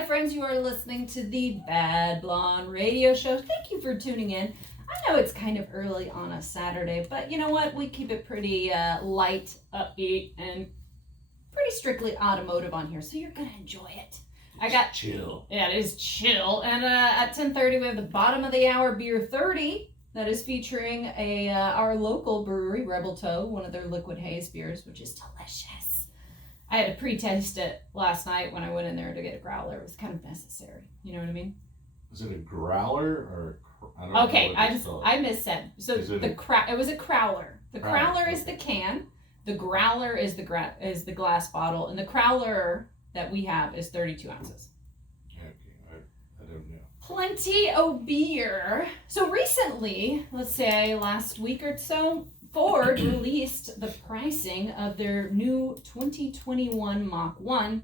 Hi friends, you are listening to the Bad Blonde Radio Show. Thank you for tuning in. I know it's kind of early on a Saturday, but you know what? We keep it pretty light, upbeat, and pretty strictly automotive on here, so you're gonna enjoy it. Chill. Yeah, it is chill. And at 10:30 we have the bottom of the hour beer 30 that is featuring our local brewery, Rebel Toe, one of their liquid haze beers, which is delicious. I had to pre-taste it last night when I went in there to get a growler. It was kind of necessary. You know what I mean? Is it a growler or I don't okay, know what it's called. I missaid. So it was a crowler. The crowler is the can. The growler is the glass bottle, and the crowler that we have is 32 ounces. Okay, I don't know. Plenty of beer. So recently, let's say last week or so, Ford released the pricing of their new 2021 Mach 1.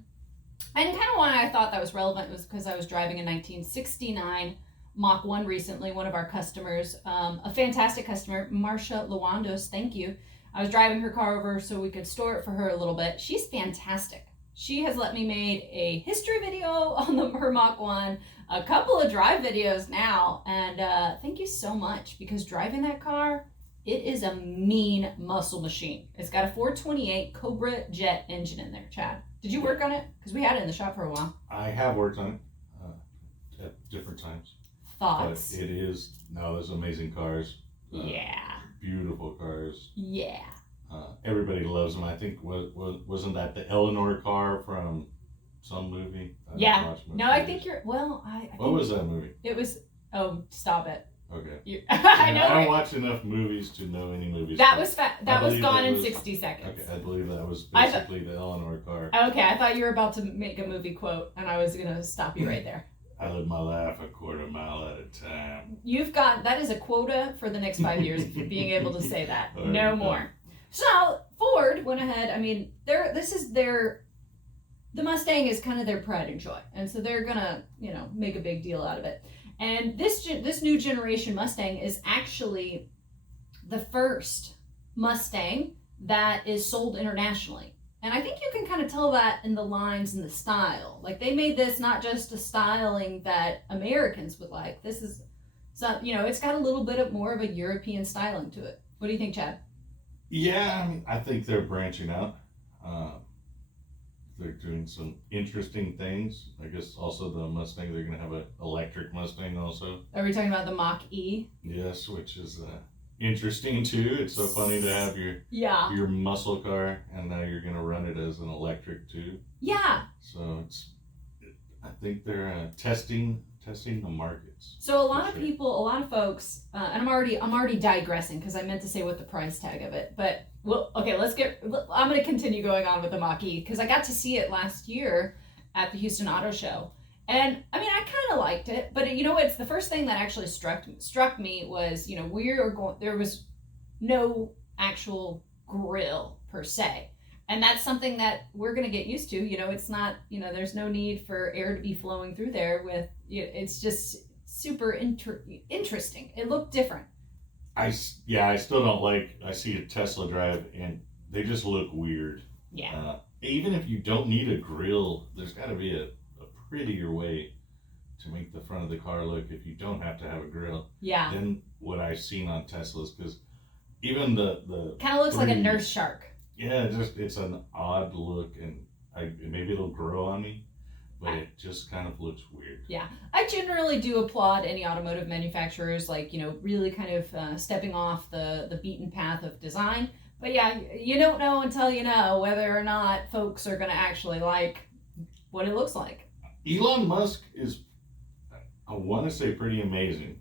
And kind of why I thought that was relevant was because I was driving a 1969 Mach 1 recently, one of our customers, a fantastic customer, Marcia Lawandos, thank you. I was driving her car over so we could store it for her a little bit. She's fantastic. She has let me make a history video on her Mach 1, a couple of drive videos now, and thank you so much, because driving that car, it is a mean muscle machine. It's got a 428 Cobra jet engine in there, Chad. Did you work on it? Because we had it in the shop for a while. I have worked on it at different times. Thoughts? But there's amazing cars. Yeah. Beautiful cars. Yeah. Everybody loves them. I think wasn't that the Eleanor car from some movie? Yeah. No, I think you're. Well, What was that movie? It was. Oh, stop it. Okay. I know. I don't watch enough movies to know any movies. That was that was gone in 60 seconds. Okay, I believe that was basically the Eleanor car. Okay, I thought you were about to make a movie quote, and I was gonna stop you right there. I live my life a quarter mile at a time. That is a quota for the next 5 years, being able to say that. No more. So Ford went ahead. I mean, the Mustang is kind of their pride and joy, and so they're gonna, make a big deal out of it. And this new generation Mustang is actually the first Mustang that is sold internationally. And I think you can kind of tell that in the lines and the style. Like, they made this not just a styling that Americans would like. This is, it's got a little bit more of a European styling to it. What do you think, Chad? Yeah, I think they're branching out. They're doing some interesting things. I guess also the Mustang, they're going to have an electric Mustang also. Are we talking about the Mach E? Yes, which is interesting too. It's so funny to have your muscle car, and now you're going to run it as an electric too. Yeah. So I think they're testing the markets. So a lot of folks, and I'm already digressing because I meant to say what the price tag of it, but I'm going to continue going on with the Mach E because I got to see it last year at the Houston Auto Show. And I mean, I kind of liked it, but it's the first thing that actually struck me was, there was no actual grill per se. And that's something that we're going to get used to. It's not, there's no need for air to be flowing through there it's just super interesting. It looked different. I still don't I see a Tesla drive and they just look weird. Yeah. Even if you don't need a grill, there's got to be a prettier way to make the front of the car look if you don't have to have a grill. Yeah. Than what I've seen on Teslas, because even the kind of looks like a nurse shark. Yeah, it's an odd look, and maybe it'll grow on me, but it just kind of looks weird. Yeah, I generally do applaud any automotive manufacturers, really kind of stepping off the beaten path of design. But yeah, you don't know until you know whether or not folks are going to actually like what it looks like. Elon Musk is, I want to say, pretty amazing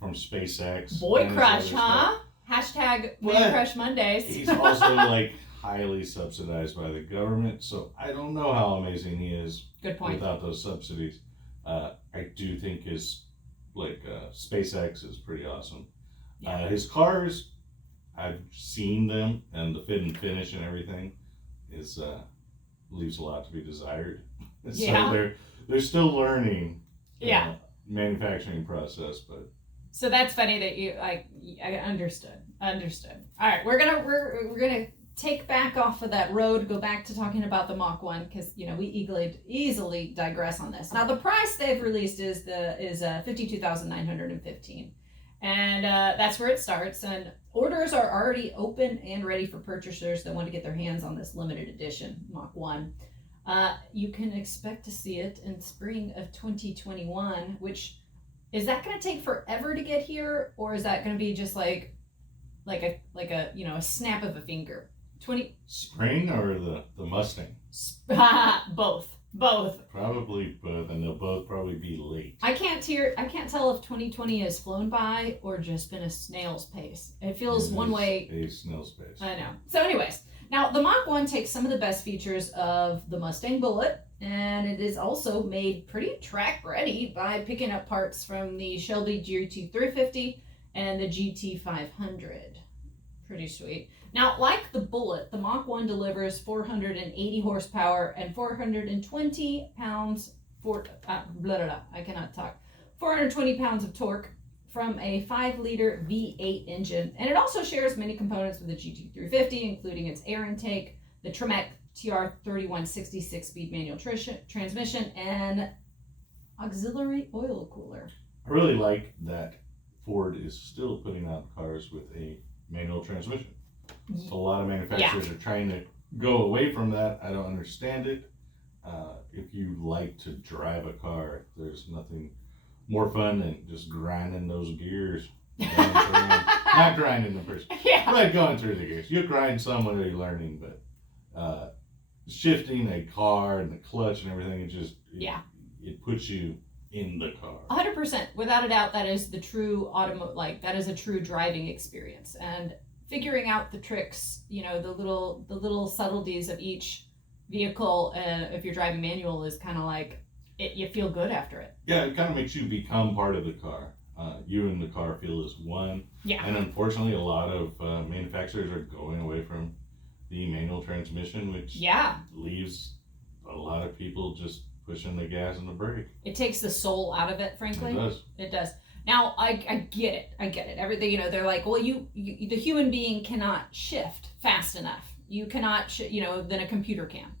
from SpaceX. Boy crush, huh? Hashtag Man Crush Mondays. He's also highly subsidized by the government, so I don't know how amazing he is. Good point. Without those subsidies. I do think his SpaceX is pretty awesome. Yeah. His cars, I've seen them, and the fit and finish and everything leaves a lot to be desired. Yeah. So they're still learning. Manufacturing process, but. So that's funny that I understood. All right, we're gonna take back off of that road, go back to talking about the Mach 1, because we easily digress on this. Now the price they've released is $52,915, and that's where it starts. And orders are already open and ready for purchasers that want to get their hands on this limited edition Mach 1. You can expect to see it in spring of 2021, which is that going to take forever to get here, or is that going to be just like a snap of a finger? Spring or the Mustang? Both. Probably both, and they'll both probably be late. I can't tell if 2020 has flown by or just been a snail's pace. It feels one way. A snail's pace. I know. So anyways, now the Mach 1 takes some of the best features of the Mustang Bullitt, and it is also made pretty track ready by picking up parts from the Shelby GT 350 and the GT 500. Pretty sweet. Now, like the Bullitt, the Mach 1 delivers 480 horsepower and 420 pounds 420 pounds of torque from a 5-liter V8 engine, and it also shares many components with the GT350, including its air intake, the Tremec TR3160 6-speed manual transmission, and auxiliary oil cooler. I really like that Ford is still putting out cars with a manual transmission. A lot of manufacturers are trying to go away from that. I don't understand it. If you like to drive a car, there's nothing more fun than just grinding those gears. Not grinding them first. Yeah. Like going through the gears. You grind some when you're learning, but shifting a car and the clutch and everything, it puts you in the car. 100%. Without a doubt, that is the true that is a true driving experience. And figuring out the tricks, the little subtleties of each vehicle, if you're driving manual, is kind of like you feel good after it. Yeah, it kind of makes you become part of the car. You and the car feel as one. Yeah. And unfortunately, a lot of manufacturers are going away from the manual transmission, which leaves a lot of people just pushing the gas and the brake. It takes the soul out of it, frankly. It does. Now, I get it. Everything, they're like, well, you the human being cannot shift fast enough. You cannot, than a computer can.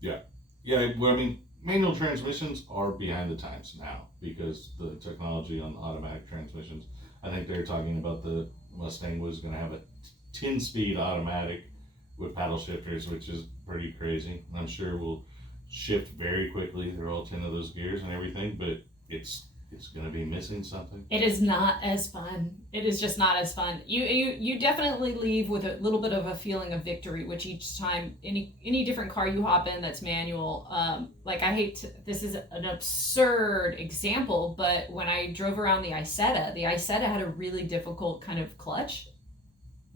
Yeah. Yeah, well, I mean, manual transmissions are behind the times now because the technology on automatic transmissions. I think they're talking about the Mustang was going to have a 10-speed automatic with paddle shifters, which is pretty crazy. I'm sure we'll shift very quickly through all 10 of those gears and everything, but it's going to be missing something. It is not as fun. It is just not as fun. You definitely leave with a little bit of a feeling of victory, which each time any different car you hop in that's manual, this is an absurd example, but when I drove around the Isetta had a really difficult kind of clutch.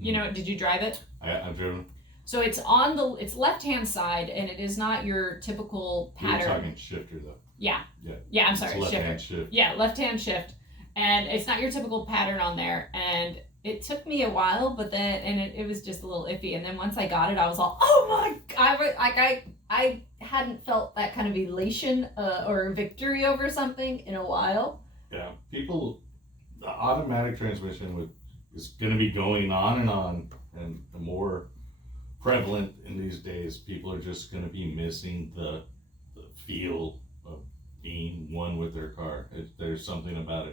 Did you drive it? I've driven. So it's it's left-hand side, and it is not your typical pattern. You're talking shifter, though. Yeah, I'm sorry, left-hand shift. Yeah, left-hand shift. And it's not your typical pattern on there. And it took me a while, but then, it was just a little iffy. And then once I got it, I was all, oh my God, I hadn't felt that kind of elation or victory over something in a while. Yeah, the automatic transmission is going to be going on, and the more prevalent in these days, people are just going to be missing the feel of being one with their car. There's something about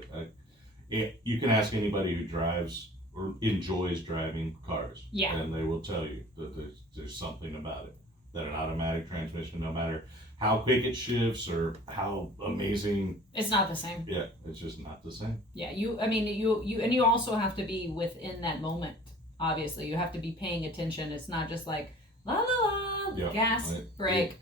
it. You can ask anybody who drives or enjoys driving cars, and they will tell you that there's something about it. That an automatic transmission, no matter how quick it shifts or how amazing, it's not the same. Yeah, it's just not the same. Yeah, you also have to be within that moment. Obviously, you have to be paying attention. It's not just like la la la, gas, brake.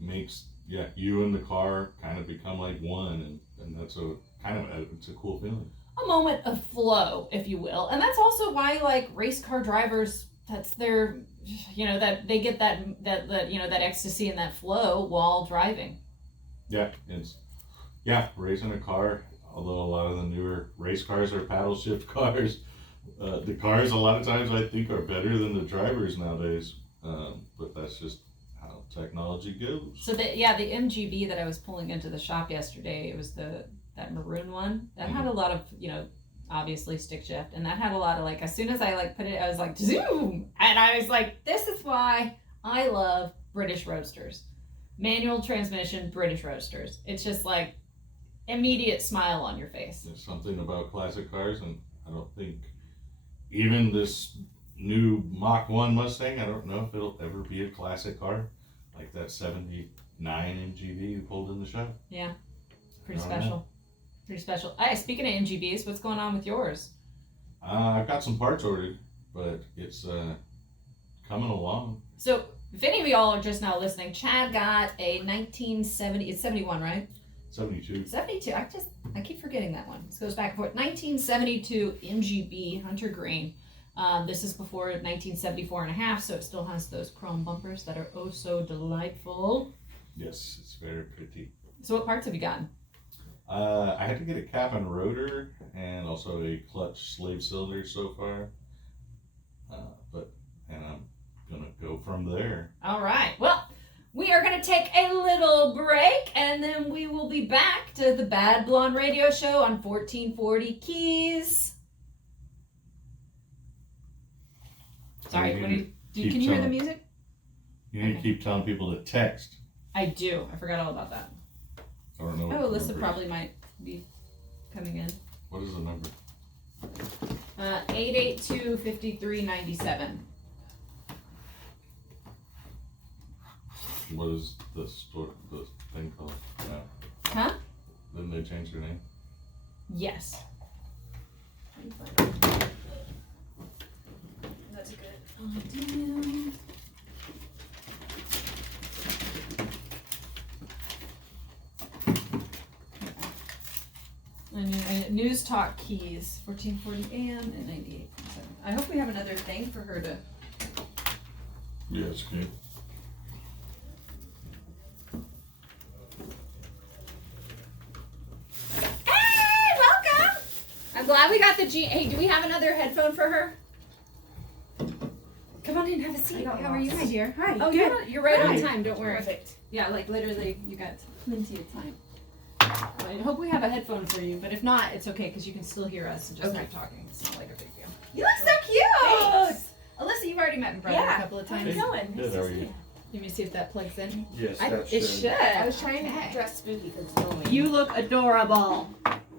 It makes you and the car kind of become like one, and that's it's a cool feeling. A moment of flow, if you will, and that's also why race car drivers, that's their, that they get that ecstasy and that flow while driving. Yeah, racing a car. Although a lot of the newer race cars are paddle shift cars. The cars a lot of times I think are better than the drivers nowadays, but that's just how technology goes. So the MGB that I was pulling into the shop yesterday, it was that maroon one that had a lot of obviously stick shift, and that had a lot of like, as soon as I like put it, I was like zoom, and I was like, this is why I love British roadsters, manual transmission British roadsters. It's just like immediate smile on your face. There's something about classic cars, and I don't think even this new Mach 1 Mustang, I don't know if it'll ever be a classic car like that 79 MGB you pulled in the shop. Yeah, pretty special. Pretty special. Hey, speaking of MGBs, what's going on with yours? I've got some parts ordered, but it's coming along. So, if any of y'all are just now listening, Chad got a 1970, it's 71, right? 72. 72, I keep forgetting that one. This goes back and forth. 1972 MGB Hunter Green. This is before 1974 and a half, so it still has those chrome bumpers that are oh so delightful. Yes, it's very pretty. So what parts have you gotten? I had to get a cap and rotor and also a clutch slave cylinder so far. And I'm gonna go from there. All right. Well, we are going to take a little break, and then we will be back to the Bad Blonde Radio Show on 1440 Keys. Sorry, can you hear the music? You need to keep telling people to text. I do. I forgot all about that. I don't know. Oh, Alyssa probably might be coming in. What is the number? 882-5397. What is the thing called now? Huh? Didn't they change their name? Yes. That's good. News Talk Keys, 1440 AM and 98.7. I hope we have another thing for her to. Yeah, it's good. Hey, welcome! I'm glad we got the Hey, do we have another headphone for her? Come on in, have a seat. How are you, my dear? Hi. Oh, Good. you're right on Hi. time. Don't worry. Perfect. Yeah, like literally, you got plenty of time. I hope we have a headphone for you, but if not, it's okay because you can still hear us and just keep talking. It's not like a big deal. You look so cute. Thanks. Alyssa, you've already met my brother a couple of times. How's it going? Good, how are you? Let me see if that plugs in. Yes, It should. I was trying to dress spooky because it's Halloween. You look adorable.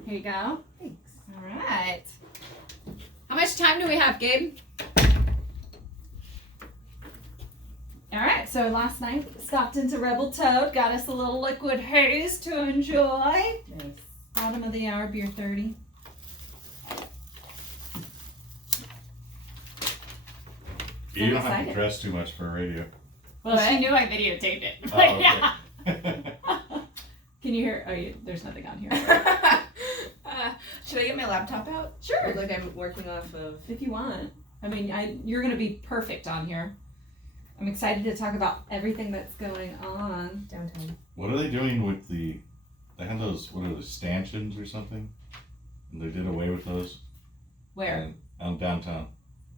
Here you go. Thanks. All right. How much time do we have, Gabe? All right, so last night stopped into Rebel Toad, got us a little liquid haze to enjoy. Nice. Bottom of the hour, beer 30. You don't have excited. to dress too much for radio. Well, What? she knew I videotaped it. Oh, okay. Can you hear? Oh, there's nothing on here. Should I get my laptop out? Sure. Like I'm working off of. If you want. I mean, you're going to be perfect on here. I'm excited to talk about everything that's going on. Downtown. What are they doing with they have those, what are the stanchions or something? And they did away with those. Where? Out downtown.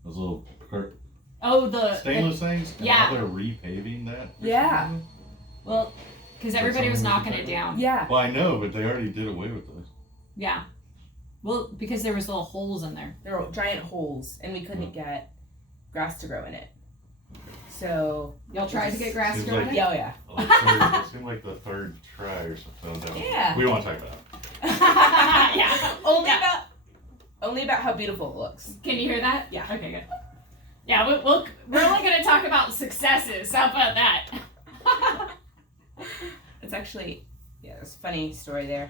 Those little Oh, the stainless things? And yeah. now they're repaving that? or Yeah. something? Well, because everybody was something we knocking should it talk down. Yeah. Well, I know, but they already did away with those. Yeah. Well, because there was little holes in there. There were giant holes, and we couldn't get grass to grow in it. So. Y'all tried to get grass Seems growing? like- Yeah, oh yeah. It seemed like the third try or something. Yeah. We won't talk about it. Yeah. Only about how beautiful it looks. Can you hear that? Yeah. Okay, good. Yeah, we're only going to talk about successes. How about that? It's actually, yeah, there's a funny story there.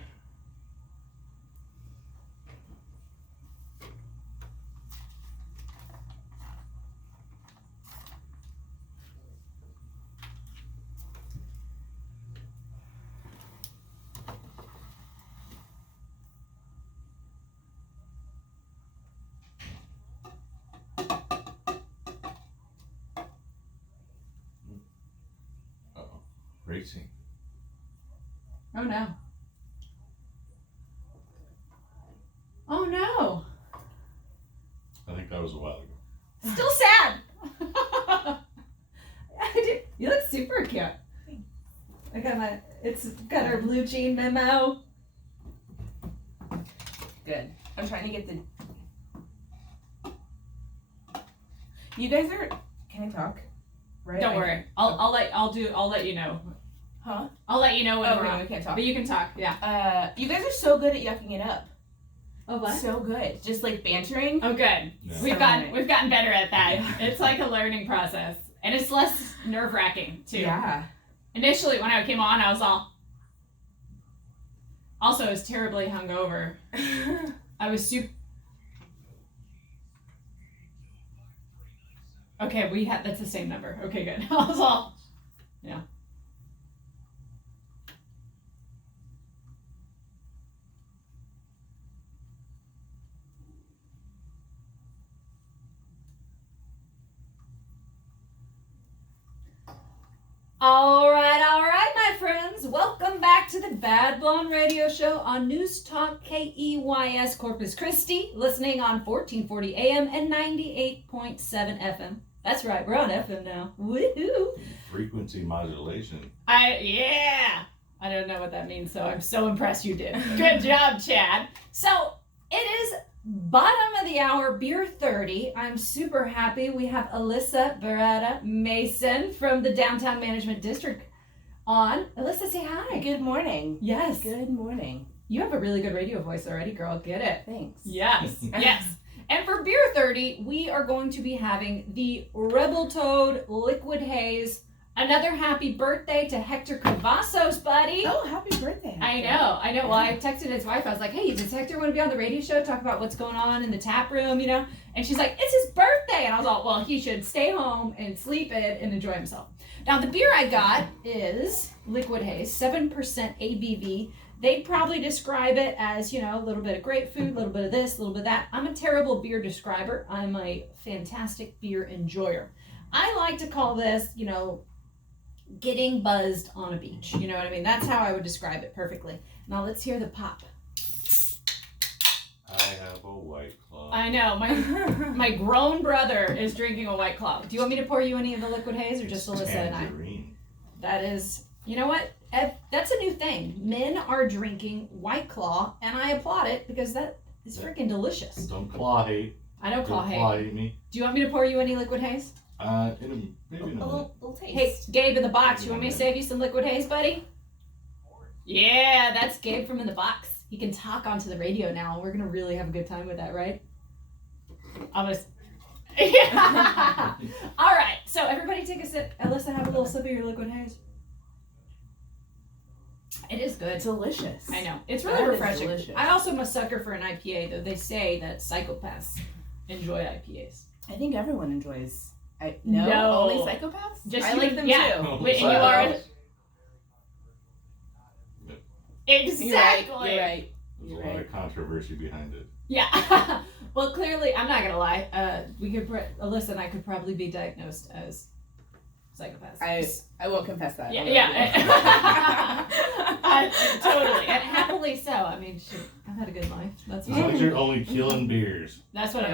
Uh-oh. Racing. Oh, no. Oh, no. I think that was a while ago. Still sad. You look super cute. It's got our blue jean memo. Good. I'm trying to get the You guys are. Can I talk? Right. Don't worry. I'll let you know. Huh? I'll let you know when we're no, on. we can't talk. But you can talk. Yeah. You guys are so good at yucking it up. Oh what? So good. Just like bantering. Oh good. Yeah. We've gotten better at that. Yeah. It's like a learning process, and it's less nerve-wracking too. Yeah. Initially, when I came on, I was all. Also, I was terribly hungover. I was super. Okay, that's the same number. Okay, good. I was all. Yeah. All right, my friends. Welcome back to the Bad Blonde Radio Show on News Talk KEYS Corpus Christi, listening on 1440 AM and 98.7 FM. That's right, we're on FM now. Woohoo! Frequency modulation. I don't know what that means, so I'm so impressed you did. Good job, Chad. So it is bottom of the hour, beer 30. I'm super happy. We have Alyssa Barrera Mason from the Downtown Management District on. Alyssa, say hi. Good morning. Yes. Good morning. You have a really good radio voice already, girl. Get it. Thanks. Yes. Yes. And for beer 30, we are going to be having the Rebel Toad Liquid Haze. Another happy birthday to Hector Cavazos, buddy. Oh, happy birthday. I know. Well, I texted his wife. I was like, hey, does Hector want to be on the radio show, talk about what's going on in the tap room, And she's like, it's his birthday. And I was like, well, he should stay home and sleep in and enjoy himself. Now, the beer I got is Liquid Haze, 7% ABV. They'd probably describe it as, a little bit of grapefruit, a little bit of this, a little bit of that. I'm a terrible beer describer. I'm a fantastic beer enjoyer. I like to call this, getting buzzed on a beach. You know what I mean? That's how I would describe it perfectly. Now let's hear the pop. I have a White Claw. I know. My grown brother is drinking a White Claw. Do you want me to pour you any of the Liquid Haze or just Alyssa and I? Tangerine. That is, you know what? That's a new thing. Men are drinking White Claw, and I applaud it because that is freaking delicious. Don't claw hate. I know claw Don't hate. claw hate me. Do you want me to pour you any Liquid Haze? Maybe in A a minute. little taste. Hey, Gabe in the box, you want me to save you some Liquid Haze, buddy? Yeah, that's Gabe from In the Box. He can talk onto the radio now. We're going to really have a good time with that, right? I'm going to... All right, so everybody take a sip. Alyssa, have a little sip of your Liquid Haze. It is good. Delicious. I know. It's really That is refreshing. delicious. I also am a sucker for an IPA, though. They say that psychopaths enjoy IPAs. I think everyone enjoys. No. Only psychopaths? Just I you- like them yeah. too. Wait, and you are... Exactly. You're right. There's a lot of controversy behind it. Yeah. Well, clearly, I'm not gonna lie. Alyssa and I could probably be diagnosed as psychopaths. I won't confess that. Yeah. Totally, and happily so. I mean, shit, I've had a good life. That's As long as you're only killing beers. That's what.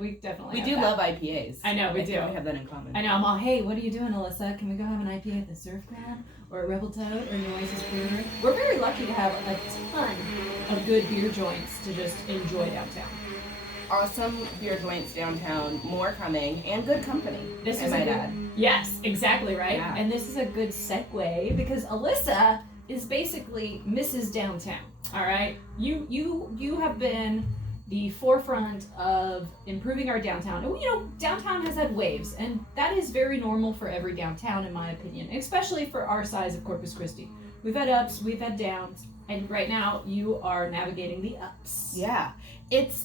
We definitely. We have do that. love IPAs. I know, we think do. We have that in common. I know. I'm all, hey, what are you doing, Alyssa? Can we go have an IPA at the Surf Crab or at Rebel Toad or New Oasis Brewery? We're very lucky to have a ton of good beer joints to just enjoy downtown. Awesome beer joints downtown, more coming, and good company. This I is might a good, add. Yes, exactly right. Yeah. And this is a good segue because Alyssa is basically Mrs. Downtown. All right, you have been the forefront of improving our downtown. And downtown has had waves, and that is very normal for every downtown, in my opinion, especially for our size of Corpus Christi. We've had ups, we've had downs, and right now you are navigating the ups. Yeah, it's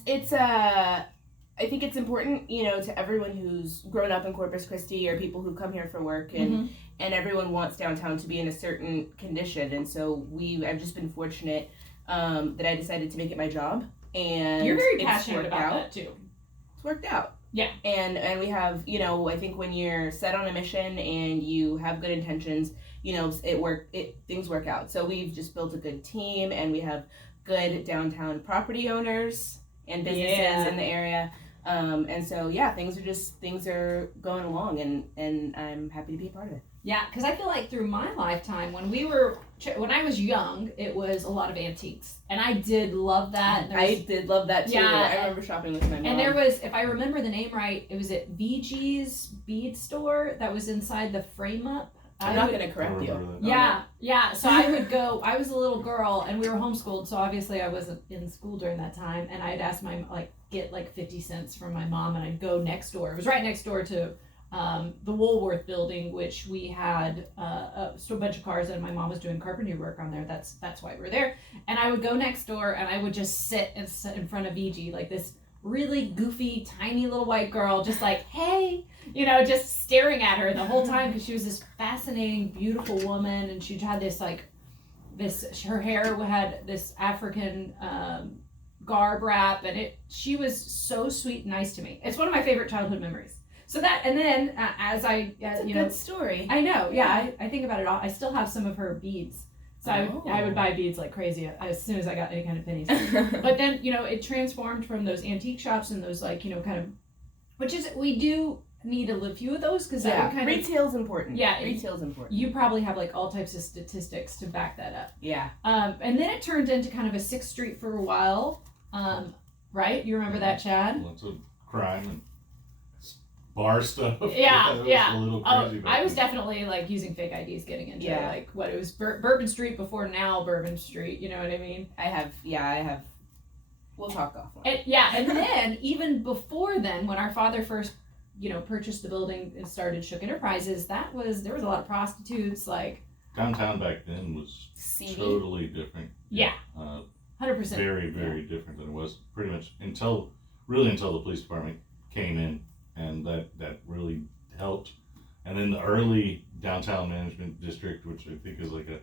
I think it's important, to everyone who's grown up in Corpus Christi or people who come here for work, and everyone wants downtown to be in a certain condition. And so I've just been fortunate that I decided to make it my job. And You're very it's passionate worked about out. that too. It's worked out. Yeah. And we have, I think when you're set on a mission and you have good intentions, things work out. So we've just built a good team, and we have good downtown property owners and businesses in the area. And so things are going along, and I'm happy to be a part of it. Yeah, because I feel like through my lifetime, when I was young, it was a lot of antiques, and I did love that. I did love that too. Yeah, I remember shopping with my mom. And there was, if I remember the name right, it was at VG's bead store that was inside the frame up. I'm not going to correct you. Yeah. So I would go. I was a little girl, and we were homeschooled, so obviously I wasn't in school during that time. And I'd ask get 50 cents from my mom, and I'd go next door. It was right next door to the Woolworth building, which we had a bunch of cars, and my mom was doing carpentry work on there. That's why we were there. And I would go next door, and I would just sit in front of VG like this really goofy, tiny little white girl, just like, hey, just staring at her the whole time, because she was this fascinating, beautiful woman, and she had this her hair had this African garb wrap, and she was so sweet and nice to me. It's one of my favorite childhood memories. So that, and then That's a good story. I know, yeah, I think about it all. I still have some of her beads. So I would buy beads like crazy as soon as I got any kind of pennies. But then, it transformed from those antique shops and those we do need a few of those, because that would retail's important. Yeah, retail's important. You probably have all types of statistics to back that up. Yeah. And then it turned into kind of a 6th Street for a while. Right? You remember that, Chad? Lots of crime and bar stuff. Yeah. It was a little crazy. I was definitely using fake IDs getting into it. What it was Bourbon Street before now Bourbon Street. You know what I mean? I have. We'll talk offline. And then even before then, when our father first, purchased the building and started Shook Enterprises, there was a lot of prostitutes. Downtown back then was totally different. Yeah. 100%. Very, very different than it was pretty much until the police department came in. And that really helped. And then the early downtown management district, which I think is like a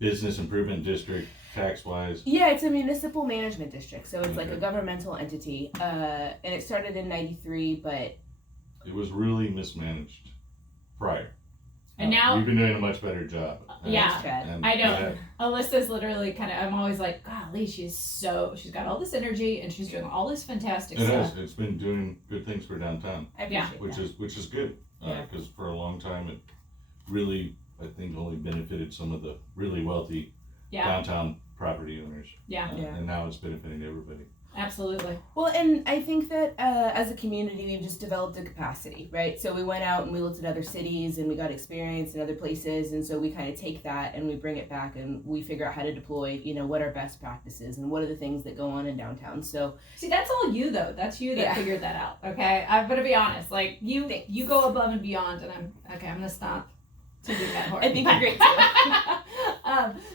business improvement district tax-wise. Yeah, it's a municipal management district, so it's like a governmental entity. And it started in '93, but it was really mismanaged prior. And now we've been doing a much better job. I know. Alyssa's literally I'm always like, golly, she's got all this energy, and she's doing all this fantastic stuff. It's been doing good things for downtown. Which is good. Because for a long time it really, I think, only benefited some of the really wealthy downtown property owners. And now it's benefiting everybody. Absolutely. Well, and I think that as a community, we've just developed a capacity, right? So we went out and we looked at other cities and we got experience in other places. And so we kind of take that and we bring it back and we figure out how to deploy, what our best practices and what are the things that go on in downtown. So see, that's all you though. That's you that figured that out. Okay. I'm going to be honest. You go above and beyond, and I'm going to stop to do that hard. I think you're great too.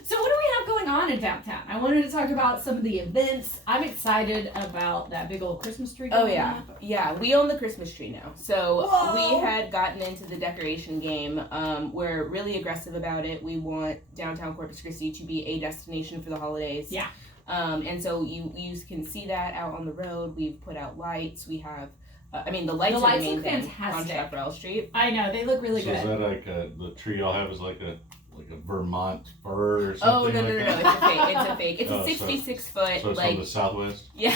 So what do we have going on in downtown? I wanted to talk about some of the events. I'm excited about that big old Christmas tree. Yeah. We own the Christmas tree now. So we had gotten into the decoration game. We're really aggressive about it. We want downtown Corpus Christi to be a destination for the holidays. Yeah. And so you can see that out on the road. We've put out lights. We have. The lights are the main look thing fantastic on Chaparral Street. I know, they look really good. So is that the tree y'all have is like a Vermont fir or something? Oh, no, it's a fake. It's a 66 foot. So it's from the Southwest? Yeah.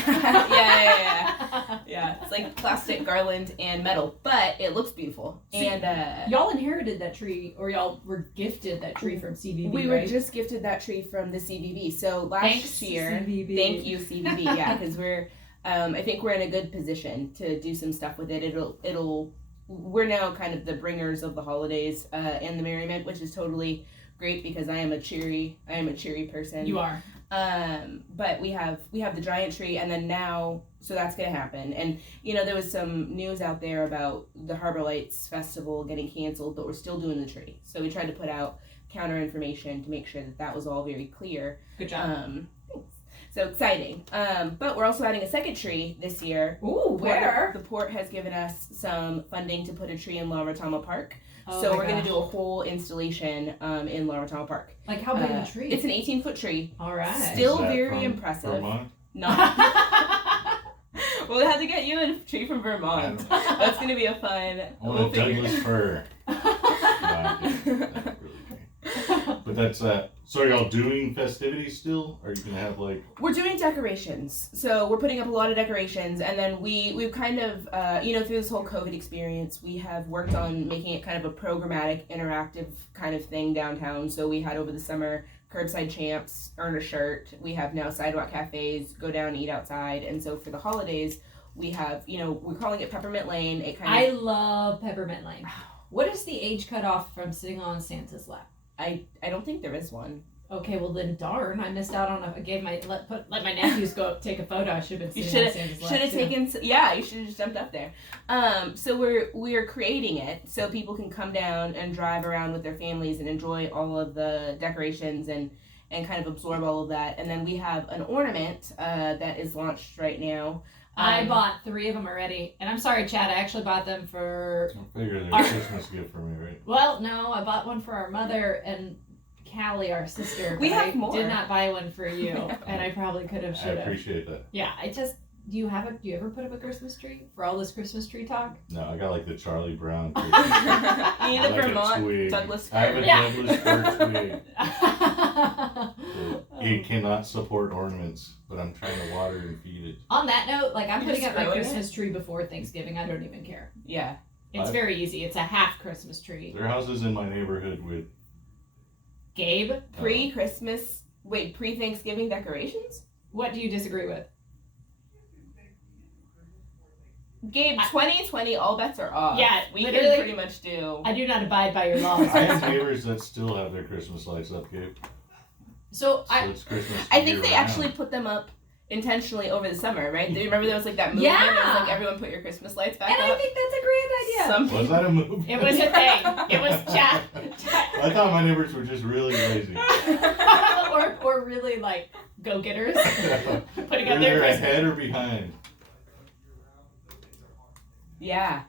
Yeah, it's like plastic garland and metal, but it looks beautiful. So and y'all inherited that tree, or y'all were gifted that tree from CVB, We were just gifted that tree from the CVB. So last year, thank you CVB, because we're... I think we're in a good position to do some stuff with it. We're now kind of the bringers of the holidays and the merriment, which is totally great because I am a cheery person. You are. But we have the giant tree, and then now, so that's gonna happen. And there was some news out there about the Harbor Lights Festival getting canceled, but we're still doing the tree. So we tried to put out counter information to make sure that was all very clear. Good job. So exciting. But we're also adding a second tree this year. Ooh, where? The port has given us some funding to put a tree in La Retama Park. Oh, so we're going to do a whole installation in La Retama Park. Like how big of a tree? It's an 18-foot tree. All right. Still very impressive. Vermont? No. We'll have to get you a tree from Vermont. That's going to be a fun... I want a Douglas fir. But that's so are y'all doing festivities still? Are you gonna have like? We're doing decorations, so we're putting up a lot of decorations, and then we've kind of through this whole COVID experience, we have worked on making it kind of a programmatic, interactive kind of thing downtown. So we had over the summer curbside champs, earn a shirt. We have now sidewalk cafes, go down, eat outside, and so for the holidays, we have we're calling it Peppermint Lane. It kind I love Peppermint Lane. What is the age cutoff from sitting on Santa's lap? I don't think there is one. Okay, well then darn, I missed out on let my nephews go take a photo. I should have been You sitting on Santa's lap. should have taken. Yeah, you should have just jumped up there. So we're creating it so people can come down and drive around with their families and enjoy all of the decorations and kind of absorb all of that. And then we have an ornament that is launched right now. I bought 3 of them already, and I'm sorry, Chad. I actually bought them for. I figure they're a Christmas gift for me, right? Well, no, I bought one for our mother and Callie, our sister. We but have I more. did not buy one for you, and I probably could have, I should have. appreciate that. Yeah, do you ever put up a Christmas tree for all this Christmas tree talk? No, I got like the Charlie Brown. You need a Like a Vermont twig. Douglas I have a fir. Yeah. Douglas fir twig. It cannot support ornaments, but I'm trying to water and feed it. On that note, like I'm You're putting just up my growing Christmas tree before Thanksgiving. I don't even care. Yeah. It's I- very easy. It's a half Christmas tree. There are houses in my neighborhood with Gabe, Pre-Thanksgiving decorations? what do you disagree with? Gabe, 2020, all bets are off. Yeah, we literally- can pretty much do. I do not abide by your laws. I have neighbors that still have their Christmas lights up, Gabe. So So it's Christmas. I think they year-round. actually put them up intentionally over the summer, right? Do you remember there was like that movie? Yeah. It was like everyone put your Christmas lights back and up. I think that's a great idea. Some Was that a movie? It was a thing. It was chat. I thought my neighbors were just really lazy. or really like go-getters putting up Either their Christmas. ahead or behind. Yeah.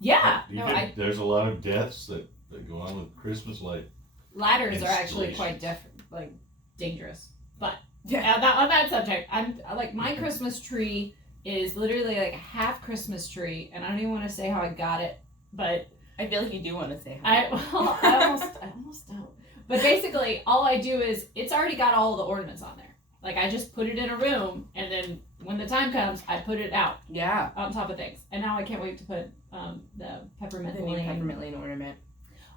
Yeah. You No, could- there's a lot of deaths that go on with Christmas light. ladders are actually Installations. quite dangerous. But Yeah. on that subject, I'm like my Christmas tree is literally like a half Christmas tree, and I don't even want to say how I got it, but I feel like you do want to say I almost don't. But basically, all I do is it's already got all the ornaments on there. Like I just put it in a room, and then when the time comes, I put it out Yeah. on top of things. And now I can't wait to put the peppermint The new lane. Peppermint Lane ornament.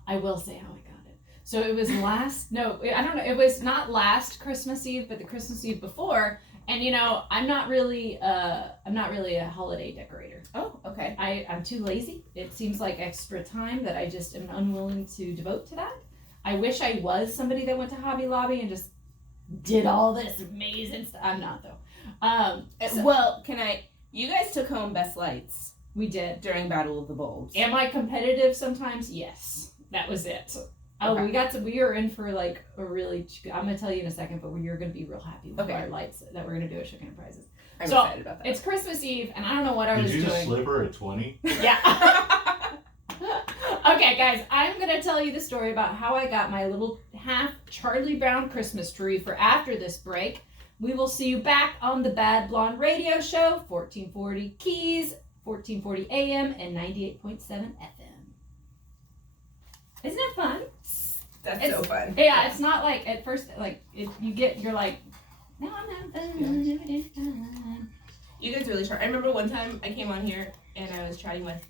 I will say how I got it. So it was I don't know. It was not last Christmas Eve, but the Christmas Eve before. And I'm not really a holiday decorator. Oh, okay. I'm too lazy. It seems like extra time that I just am unwilling to devote to that. I wish I was somebody that went to Hobby Lobby and just did all this amazing stuff. I'm not though. Well, you guys took home Best Lights We did. during Battle of the Bulbs. Am I competitive sometimes? Yes. That was it. Oh, Okay. we are in for like a really, I'm going to tell you in a second, but you're going to be real happy with Okay. our lights that we're going to do at Chicken and Prizes. I'm So, excited about that. It's Christmas Eve, and I don't know what I Did was you just doing. slip her a 20? Yeah. Okay, guys, I'm going to tell you the story about how I got my little half Charlie Brown Christmas tree for after this break. We will see you back on the Bad Blonde Radio Show, 1440 Keys, 1440 AM, and 98.7 FM. Isn't it fun? That's It's- so fun. Yeah, it's not like at first, like, you're like, no, I'm not fun. You guys really try. I remember one time I came on here and I was chatting with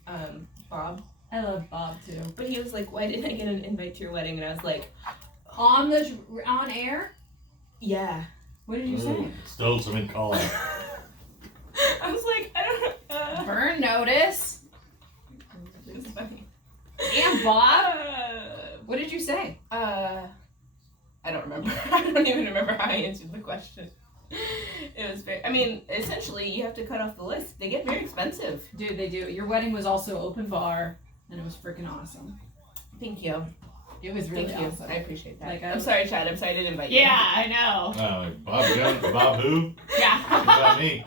Bob, I love Bob too. but he was like, "Why didn't I get an invite to your wedding?" And I was like, On air? "Yeah." What did you say? Stole some in college. I was like, "I don't know." Burn notice. It's funny. And Bob. What did you say? I don't remember. I don't even remember how I answered the question. It was very. I mean, essentially, you have to cut off the list. They get very expensive. Dude, they do. Your wedding was also open bar, and it was freaking awesome. Thank you. It was really Thank you. awesome. I appreciate that. Like, I'm sorry, Chad. I'm sorry I didn't invite you. Yeah, I know. Bob Jones, Bob who? What Yeah. about me?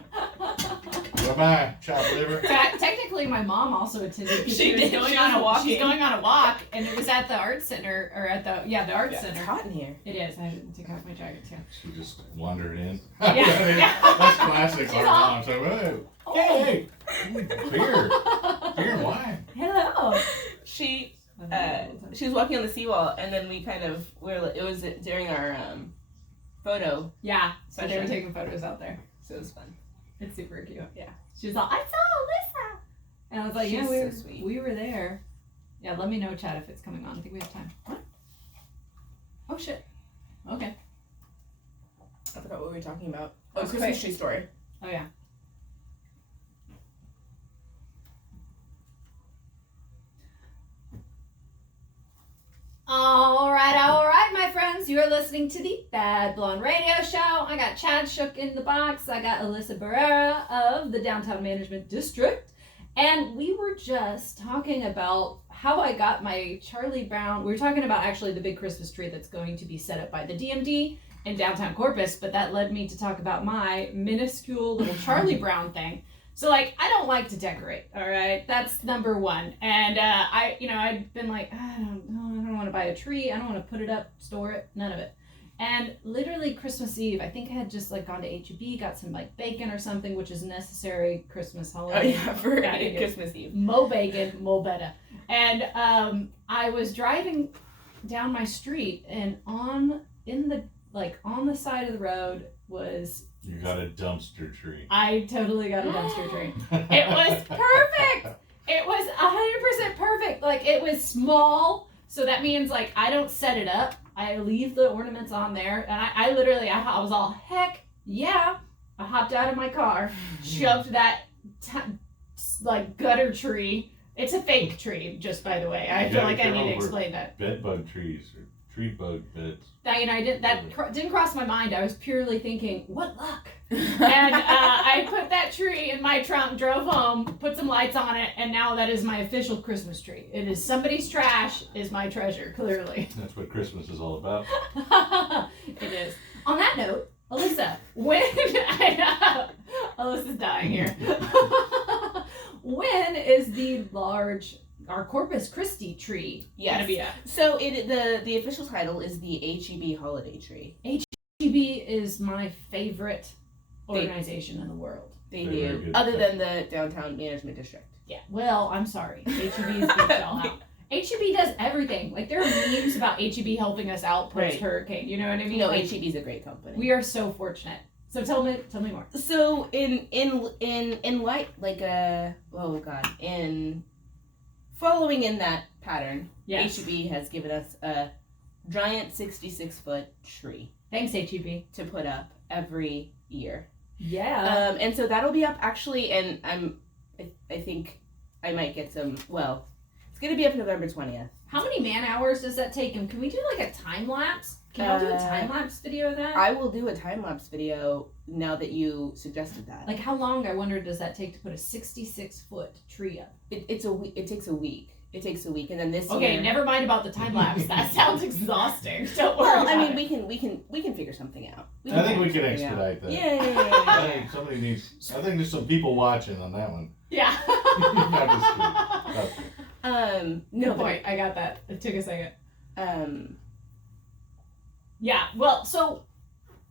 Bye-bye, chopped liver. Technically, my mom also attended. 'Cause She was did. going She on was a walking. She's going on a walk, and it was at the art center, or at the art It's center. hot in here. It is. I had to take off my jacket too. She just wandered in. Yeah. That's classic. She's Our all- mom said, "Whoa, Oh. hey, beer and wine." Hello. She She was walking on the seawall, and then it was during our photo. Yeah, so they were Session. taking photos out there. So it was fun. It's super cute. Yeah. She was like, I saw Alyssa! And I was like, She's yeah, so sweet. we were there. Yeah, let me know, Chad, if it's coming on. I think we have time. What? Oh, shit. Okay. I forgot what we were talking about. Oh, Oh, Christmas tree story. Oh, yeah. All right, my friends. You are listening to the Bad Blonde Radio Show. I got Chad Shook in the box. I got Alyssa Barrera of the Downtown Management District. And we were just talking about how I got my Charlie Brown. We were talking about actually the big Christmas tree that's going to be set up by the DMD in Downtown Corpus, but that led me to talk about my minuscule little Charlie Brown thing. So, like, I don't like to decorate, all right? That's number one. And I'd been like, I don't want to buy a tree. I don't want to put it up, store it, none of it. And literally Christmas Eve, I think I had just, like, gone to H-E-B, got some, like, bacon or something, which is necessary Christmas holiday. Oh, yeah, for Yeah, Christmas Eve. Mo bacon, mo better. And I was driving down my street, and on the side of the road was... You got a dumpster tree. I totally got a dumpster tree. It was perfect. It was 100% perfect. Like, it was small, so that means, like, I don't set it up. I leave the ornaments on there, and I literally was all, heck yeah. I hopped out of my car, shoved that gutter tree. It's a fake tree, just by the way. I feel like I need to explain that. Bed bug trees or tree bug beds. Didn't cross my mind. I was purely thinking, what luck? And I put that tree in my trunk, drove home, put some lights on it, and now that is my official Christmas tree. It is somebody's trash is my treasure, clearly. That's what Christmas is all about. It is. On that note, Alyssa, Alyssa's dying here. When is our Corpus Christi tree gonna be up? So the official title is the H-E-B holiday tree. H-E-B is my favorite organization in the world. They Very do, good. other than the Downtown Management District. Yeah. Well, I'm sorry. H-E-B is big shell out. H-E-B does everything. Like, there are memes about H-E-B helping us out post-hurricane. You know what I mean? No, like, H-E-B is a great company. we are so fortunate. So tell me more. So in following in that pattern, Yes. H-E-B has given us a giant 66-foot tree Thanks, H-E-B. to put up every year. Yeah. And so that'll be up actually, and I think I might get some. Well, it's gonna be up November 20th. How many man hours does that take? And can we do like a time lapse? Can y'all do a time lapse video of that? I will do a time lapse video now that you suggested that. Like, how long, I wonder, does that take to put a 66-foot tree up? It takes a week. It takes a week, and then this Okay, year. never mind about the time lapse. That sounds exhausting. Don't worry. Well, I about mean, it. we can figure something out. I think we can figure something out. expedite that. Yeah. I think somebody needs. I think there's some people watching on that one. Yeah. Not just kidding. No, Good point. I got that. It took a second. Um, Yeah. Well, so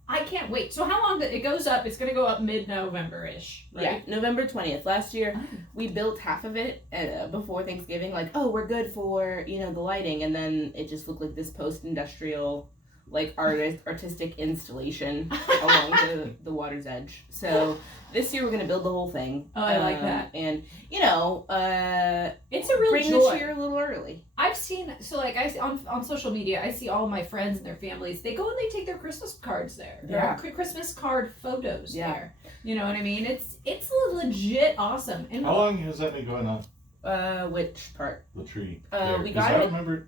I can't wait. So how long? It goes up? It's gonna go up mid-November-ish, right? Yeah, November 20th. Last year, Oh. we built half of it before Thanksgiving. Like, oh, we're good for the lighting, and then it just looked like this post-industrial, like artistic installation along the water's edge. So this year we're gonna build the whole thing. Oh, I like that. And It's a real bring joy. the cheer a little early. I've seen, so like I see on social media, I see all my friends and their families. They go and they take their Christmas cards there. Yeah. Their Christmas card photos Yeah. there. You know what I mean? It's legit awesome. And How long has that been going on? Which part? The tree. We there? 'Cause got I it- remember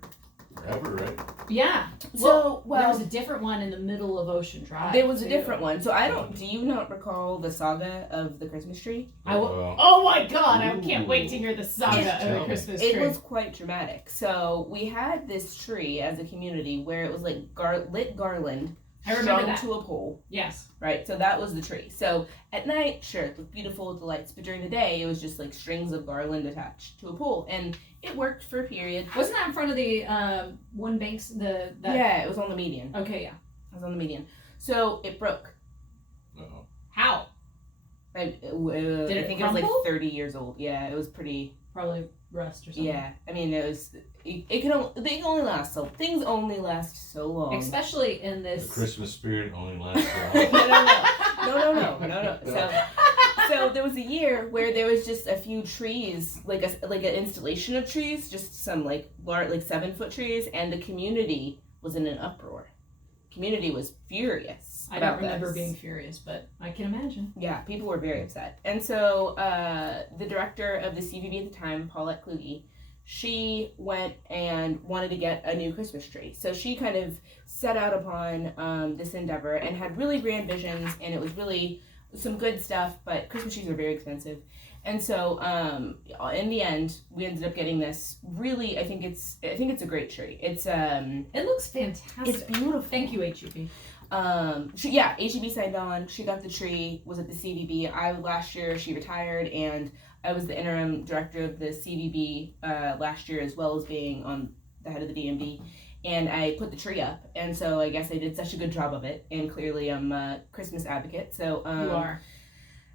forever, right? yeah. So There was a different one in the middle of Ocean Drive. there was a too. different one. So do you not recall the saga of the Christmas tree? Oh my god! I can't wait to hear the saga It's- of the Christmas tree. It was quite dramatic. So we had this tree as a community where it was like lit garland I remember strung that. to a pole, Yes. right? So that was the tree. So at night, sure, it looked beautiful with the lights, but during the day, it was just like strings of garland attached to a pole, and it worked for a period. Wasn't that in front of the one banks? Yeah, it was on the median. Okay, yeah. It was on the median. So it broke. Uh-oh. How? I it think it was like crumble? 30 years old. Yeah, it was pretty. Probably rust or something. Yeah, I mean it can only last so things only last so long. Especially in The this. Christmas spirit only lasts for a while. No. So there was a year where there was just a few trees, like an installation of trees, just some like 7-foot trees, and the community was in an uproar. Community was furious. I don't about remember this. being furious, but I can imagine. Yeah, people were very upset. And so the director of the CVB at the time, Paulette Kluge, she went and wanted to get a new Christmas tree. So she kind of set out upon this endeavor and had really grand visions, and it was really some good stuff, but Christmas trees are very expensive. And so in the end, we ended up getting this really, I think it's a great tree. It's It looks fantastic. it's beautiful. Thank you, HUP. HEB signed on. She got the tree. Was at the CVB. Last year she retired, and I was the interim director of the CVB last year, as well as being on the head of the DMV. And I put the tree up, and so I guess I did such a good job of it. And clearly, I'm a Christmas advocate. So You are.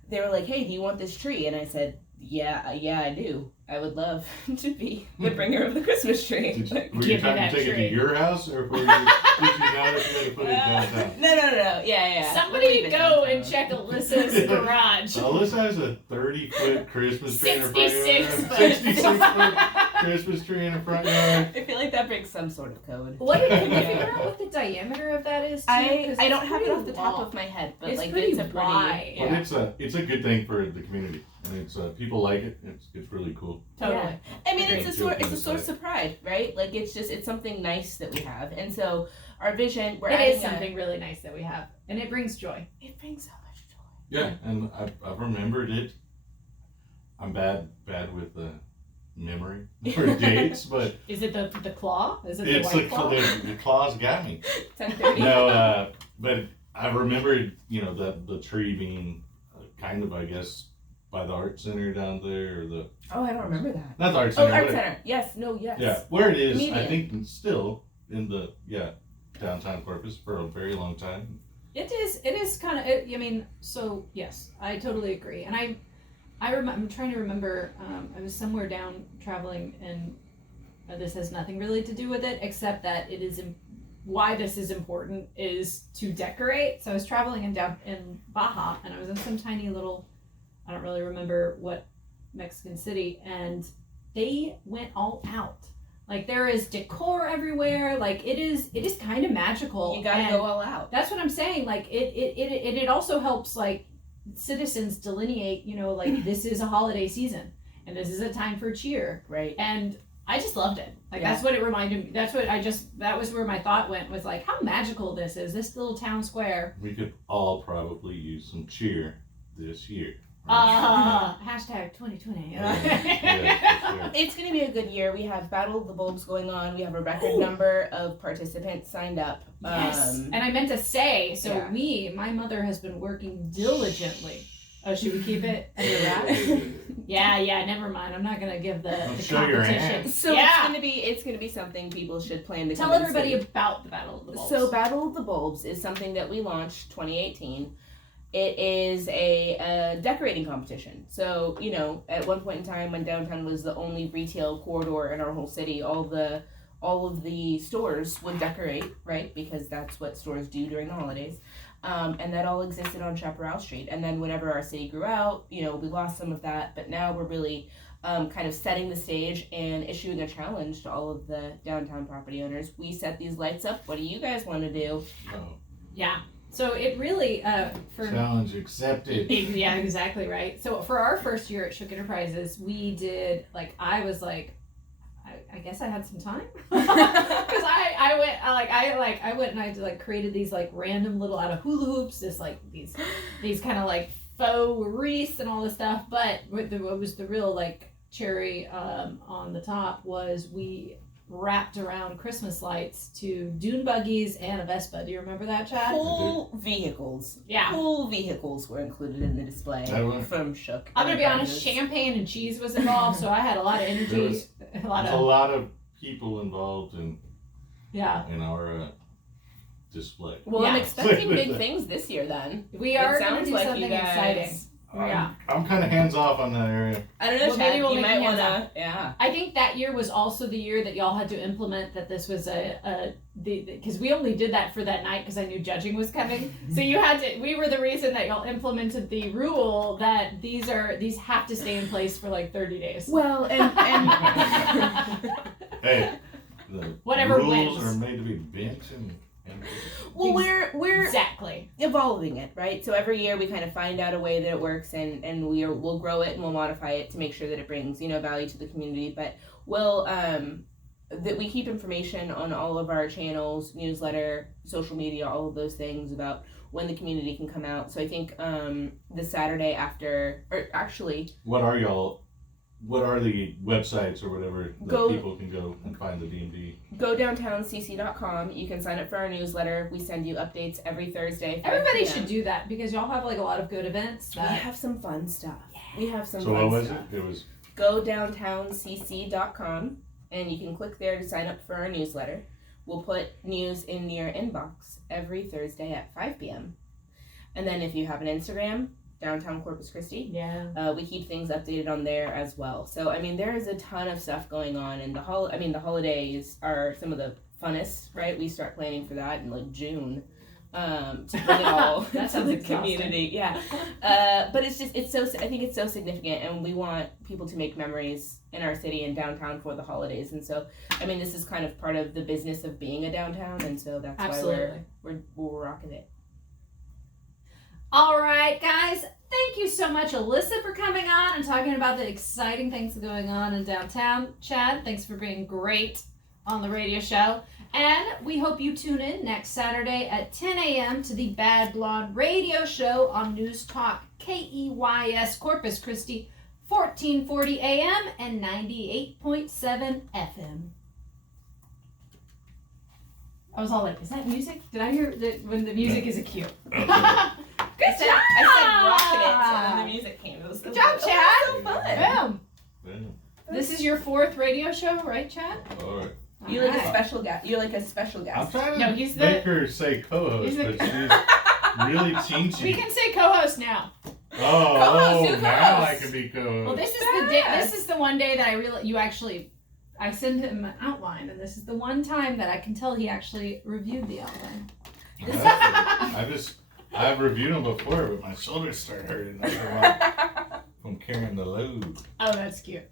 they were like, "Hey, do you want this tree?" And I said, "Yeah, I do. I would love to be the bringer of the Christmas tree." Were Give you me trying that to take it tree. to your house, or did you know that you had to put it downtown? No. Yeah. Somebody go and check Alyssa's garage. Alyssa has a 30-foot Christmas tree in her front yard. 66 foot. 66-foot Christmas tree in her front yard. I feel like that breaks some sort of code. Can you figure out what the diameter of that is? Too? 'Cause I it's don't have it pretty off the top long. of my head, but It's like pretty it's a pretty wide. But it's a good thing for the community, and it's people like it. It's really cool. Totally. Yeah. I mean, Agreed. it's a source of pride, right? Like it's something nice that we have, and so our vision. We're It adding is something really nice that we have, and it brings joy. It brings so much joy. Yeah, and I've remembered it. I'm bad with memory for dates, but Is it the claw? Is it the it's white claw? the claws got me. 10:30. No, but I remembered the tree being kind of, I guess, by the art center down there, or Oh, I don't remember that. not the art Oh, center. art but center. Yes. No. Yes. Yeah, where it is, I Median. think it's still in the downtown Corpus for a very long time. It is kind of. I mean, so yes, I totally agree, and I'm trying to remember. I was somewhere down traveling, and this has nothing really to do with it, except that it is. Why this is important is to decorate. So I was traveling in Baja, and I was in some tiny little. I don't really remember what Mexican city, and they went all out. Like there is decor everywhere. Like it is kind of magical. You gotta and go all out. That's what I'm saying. Like it also helps like citizens delineate. Like this is a holiday season, and this is a time for cheer. Right. And I just loved it. Like Yeah. that's what it reminded me. That was where my thought went, was like how magical this is. This little town square. We could all probably use some cheer this year. Hashtag 2020. Yeah, for sure. It's gonna be a good year. We have Battle of the Bulbs going on. We have a record number of participants signed up. Yes. And I meant to say, so Yeah. my mother has been working diligently. Oh, should we keep it under wraps? Yeah, never mind. I'm not gonna give the show your competition. hand. So Yeah. it's gonna be something people should plan to Tell come and everybody see. about the Battle of the Bulbs. So Battle of the Bulbs is something that we launched 2018. It is a decorating competition. So, at one point in time when downtown was the only retail corridor in our whole city, all of the stores would decorate, right? Because that's what stores do during the holidays. And that all existed on Chaparral Street. And then whenever our city grew out, we lost some of that. But now we're really kind of setting the stage and issuing a challenge to all of the downtown property owners. We set these lights up. What do you guys want to do? Oh, Yeah. So it really challenge accepted. Yeah, exactly right. So for our first year at Shook Enterprises, we did I was like, I guess I had some time because I went and I created these random little out of hula hoops, these kind of faux wreaths and all this stuff. But what was the real cherry on the top was we wrapped around Christmas lights to dune buggies and a Vespa. Do you remember that, Chad? Whole vehicles. Yeah. Whole vehicles were included in the display from Shook. I'm gonna be honest, champagne and cheese was involved, so I had a lot of energy. There's a lot of people involved in our display. Well, Yeah. I'm expecting big things this year then. We are It going to sounds do like something you guys exciting. I'm kind of hands off on that area. I don't know, Well, Chad, maybe we'll you make might hands want to, yeah. I think that year was also the year that y'all had to implement that this was because we only did that for that night because I knew judging was coming. So we were the reason that y'all implemented the rule that these have to stay in place for like 30 days. Well, and Hey, the Whatever rules wins. are made to be bent and well, we're Exactly. evolving it, right? So every year we kind of find out a way that it works, and we'll grow it and we'll modify it to make sure that it brings value to the community. But we'll that we keep information on all of our channels, newsletter, social media, all of those things about when the community can come out. So I think the Saturday after, or actually, what are the websites or whatever that people can go and find the D&D? go downtowncc.com. You can sign up for our newsletter. We send you updates every Thursday. 5 Everybody p.m. should do that because y'all have like a lot of good events. We have some fun stuff. We have some So fun what was stuff. it? It was Go downtowncc.com and you can click there to sign up for our newsletter. We'll put news in your inbox every Thursday at 5 p.m. And then if you have an Instagram, Downtown Corpus Christi, we keep things updated on there as well. So I mean, there is a ton of stuff going on, and the holidays are some of the funnest, right? We start planning for that in like June to bring it all That to sounds the exhausting. community. Yeah, but I think it's so significant, and we want people to make memories in our city and downtown for the holidays. And so, I mean, this is kind of part of the business of being a downtown, and so that's Absolutely. why we're rocking it. All right, guys. Thank you so much, Alyssa, for coming on and talking about the exciting things going on in downtown. Chad, thanks for being great on the radio show. And we hope you tune in next Saturday at 10 a.m. to the Bad Blonde radio show on News Talk KEYS Corpus Christi, 1440 a.m. and 98.7 FM. I was all like, is that music? Did I hear that when the music is a cue? Good job! I said rocking it, and then the music came. It was Good job, Chad! So fun. Boom! Damn. This is your 4th radio show, right, Chad? All right. You're like a Alright. special guest. You're like a special I'm guest. trying to No, he's the- make her say co-host, he's the- but she's really teensy. We can say co-host now. Oh, do now I co-host. can be co-host. Well, this is the day. This is the one day that I send him an outline, and this is the one time that I can tell he actually reviewed the outline. I've reviewed them before, but my shoulders start hurting from carrying the load. Oh, that's cute.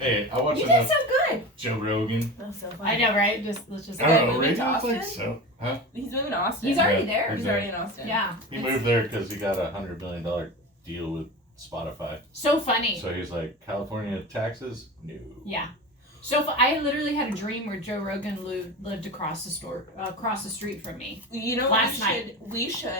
Hey, I watched You did enough so good. Joe Rogan. That's so fun. I know, right? Let's just. I don't know, moving to Reagan's like Austin? so. Huh? He's moving to Austin. He's already Yeah, there. He's already in Austin. Yeah. He It's moved there because he got a $100 million deal with Spotify. so funny. So he's like, California taxes? No. Yeah. So I literally had a dream where Joe Rogan lived across the street from me. You know, Last night. we should